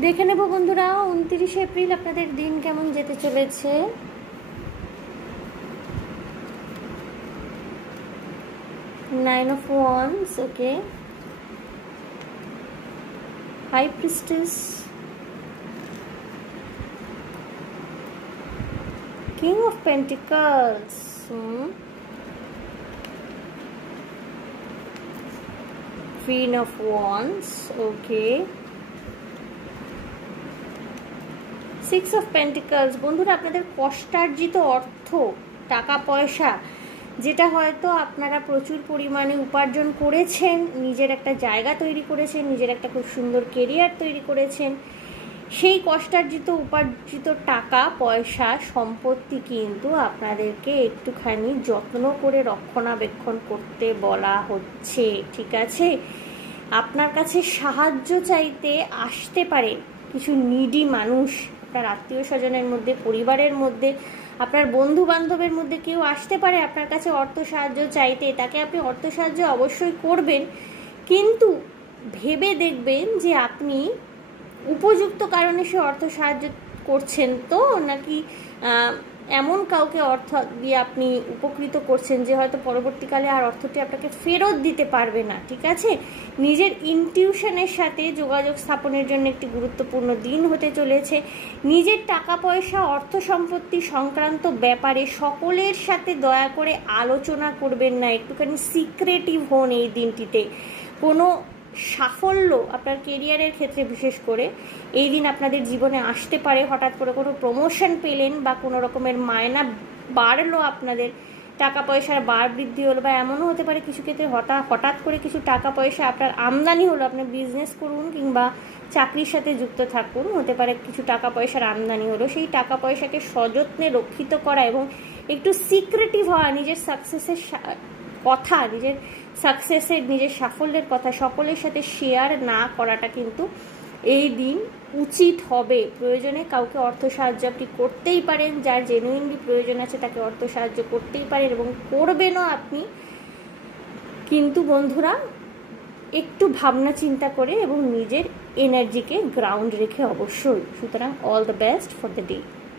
দেখে নেব বন্ধুরা 29 এপ্রিল আপনাদের দিন কেমন যেতে চলেছে। Nine of Wands, okay. High Priestess, King of Pentacles, Queen of Wands, okay. Six of Pentacles, বন্ধুরা আপনাদের কষ্টার্জিত অর্থ, টাকা পয়সা, যেটা হয়তো আপনারা প্রচুর পরিমাণে উপার্জন করেছেন, নিজের একটা জায়গা তৈরি করেছেন, নিজের একটা খুব সুন্দর কেরিয়ার তৈরি করেছেন, সেই কষ্টার্জিত উপার্জিত টাকা পয়সা সম্পত্তি কিন্তু আপনাদেরকে একটুখানি যত্ন করে রক্ষণাবেক্ষণ করতে বলা হচ্ছে, ঠিক আছে। আপনার কাছে সাহায্য চাইতে আসতে পারে কিছু নিডি মানুষ, আপনার আত্মীয় স্বজনের মধ্যে, পরিবারের মধ্যে, আপনার বন্ধু বান্ধবের মধ্যে কেউ আসতে পারে আপনার কাছে অর্থ সাহায্য চাইতে। তাকে আপনি অর্থ সাহায্য অবশ্যই করবেন, কিন্তু ভেবে দেখবেন যে আপনি উপযুক্ত কারণে সে অর্থ সাহায্য করছেন তো, নাকি এমন কাউকে অর্থ দিয়ে আপনি উপকৃত করছেন যে হয়তো পরবর্তীকালে আর অর্থটি আপনাকে ফেরত দিতে পারবে না, ঠিক আছে। নিজের ইনটিউশনের সাথে যোগাযোগ স্থাপনের জন্য একটি গুরুত্বপূর্ণ দিন হতে চলেছে। নিজের টাকা পয়সা অর্থ সম্পত্তি সংক্রান্ত ব্যাপারে সকলের সাথে দয়া করে আলোচনা করবেন না, একটুখানি সিক্রেটিভ হন এই দিনটিতে। কোনো সাফল্য আপনার কেরিয়ারের ক্ষেত্রে বিশেষ করে এই দিন আপনাদের জীবনে আসতে পারে। হঠাৎ করে কোনো প্রমোশন পেলেন বা কোনো রকমের মায়না বাড়লো, আপনাদের টাকা পয়সার বার বৃদ্ধি হলো, বা এমনও হতে পারে কিছু ক্ষেত্রে হঠাৎ করে কিছু টাকা পয়সা আপনার আমদানি হলো। আপনি বিজনেস করুন কিংবা চাকরির সাথে যুক্ত থাকুন, হতে পারে কিছু টাকা পয়সার আমদানি হলো। সেই টাকা পয়সাকে সযত্নে রক্ষিত করা এবং একটু সিক্রেটিভ হওয়া, নিজের সাকসেসের কথা, নিজের সাকসেসের, নিজের সাফল্যের কথা সকলের সাথে শেয়ার না করাটা কিন্তু এই দিন উচিত হবে। প্রয়োজনে কাউকে অর্থ সাহায্য আপনি করতেই পারেন, যার জেনুইনলি প্রয়োজন আছে তাকে অর্থ সাহায্য করতেই পারেন এবং করবেনও আপনি, কিন্তু বন্ধুরা একটু ভাবনা চিন্তা করে এবং নিজের এনার্জিকে গ্রাউন্ড রেখে অবশ্যই। সুতরাং all the best for the day.